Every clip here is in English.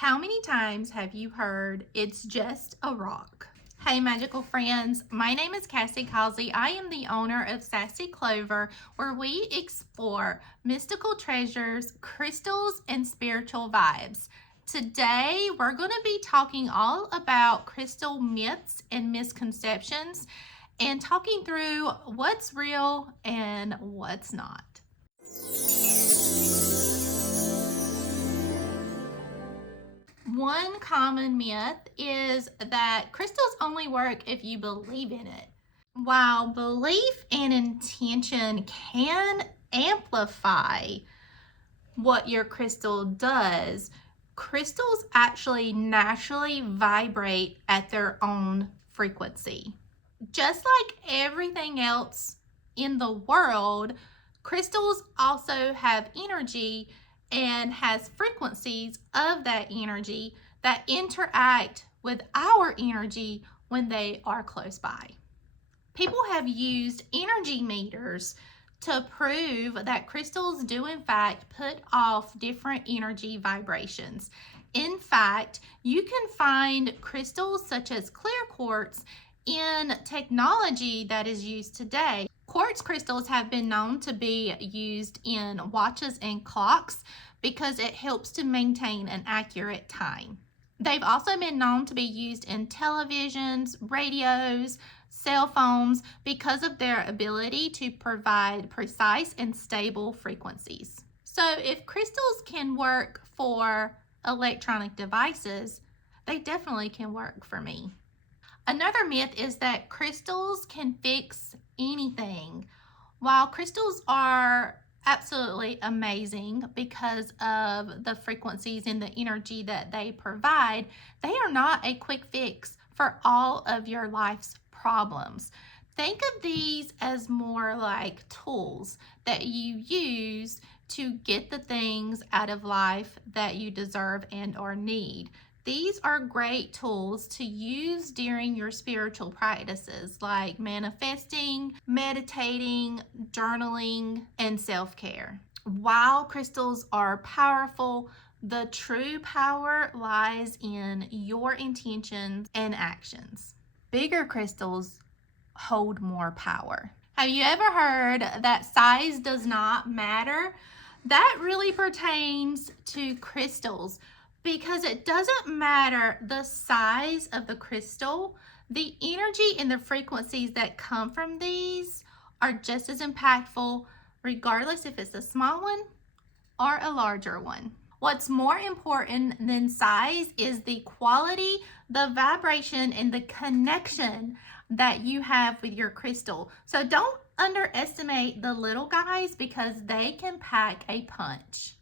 How many times have you heard it's just a rock? Hey magical friends, my name is Cassie Causey. I am the owner of Sassy Clover, where we explore mystical treasures, crystals, and spiritual vibes. Today, we're going to be talking all about crystal myths and misconceptions and talking through what's real and what's not. One common myth is that crystals only work if you believe in it. While belief and intention can amplify what your crystal does, crystals actually naturally vibrate at their own frequency. Just like everything else in the world, crystals also have energy and has frequencies of that energy that interact with our energy when they are close by. People have used energy meters to prove that crystals do in fact put off different energy vibrations. In fact, you can find crystals such as clear quartz in technology that is used today. Quartz crystals have been known to be used in watches and clocks because it helps to maintain an accurate time. They've also been known to be used in televisions, radios, cell phones because of their ability to provide precise and stable frequencies. So if crystals can work for electronic devices, they definitely can work for me. Another myth is that crystals can fix anything. While crystals are absolutely amazing because of the frequencies and the energy that they provide, they are not a quick fix for all of your life's problems. Think of these as more like tools that you use to get the things out of life that you deserve and or need. These are great tools to use during your spiritual practices like manifesting, meditating, journaling, and self-care. While crystals are powerful, the true power lies in your intentions and actions. Bigger crystals hold more power. Have you ever heard that size does not matter? That really pertains to crystals, because it doesn't matter the size of the crystal, the energy and the frequencies that come from these are just as impactful, regardless if it's a small one or a larger one. What's more important than size is the quality, the vibration, and the connection that you have with your crystal. So don't underestimate the little guys because they can pack a punch.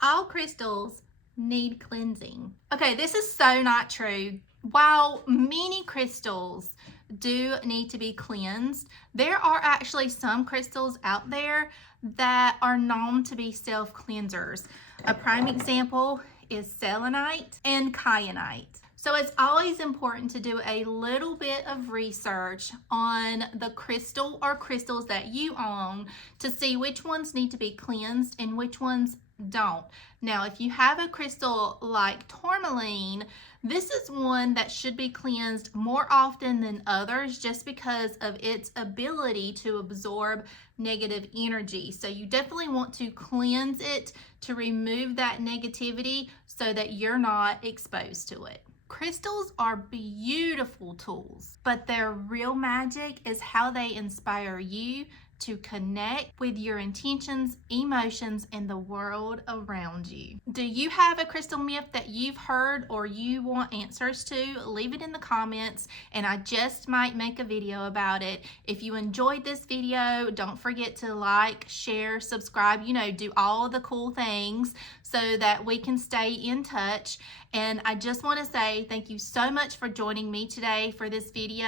All crystals need cleansing. Okay, this is so not true. While many crystals do need to be cleansed, there are actually some crystals out there that are known to be self-cleansers. A prime example is selenite and kyanite. So it's always important to do a little bit of research on the crystal or crystals that you own to see which ones need to be cleansed and which ones don't. Now, if you have a crystal like tourmaline, this is one that should be cleansed more often than others just because of its ability to absorb negative energy. So you definitely want to cleanse it to remove that negativity so that you're not exposed to it. Crystals are beautiful tools, but their real magic is how they inspire you to connect with your intentions, emotions, and the world around you. Do you have a crystal myth that you've heard or you want answers to? Leave it in the comments and I just might make a video about it. If you enjoyed this video, don't forget to like, share, subscribe, do all the cool things so that we can stay in touch. And I just want to say thank you so much for joining me today for this video.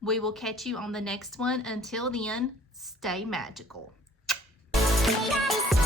We will catch you on the next one. Until then, stay magical. Hey guys.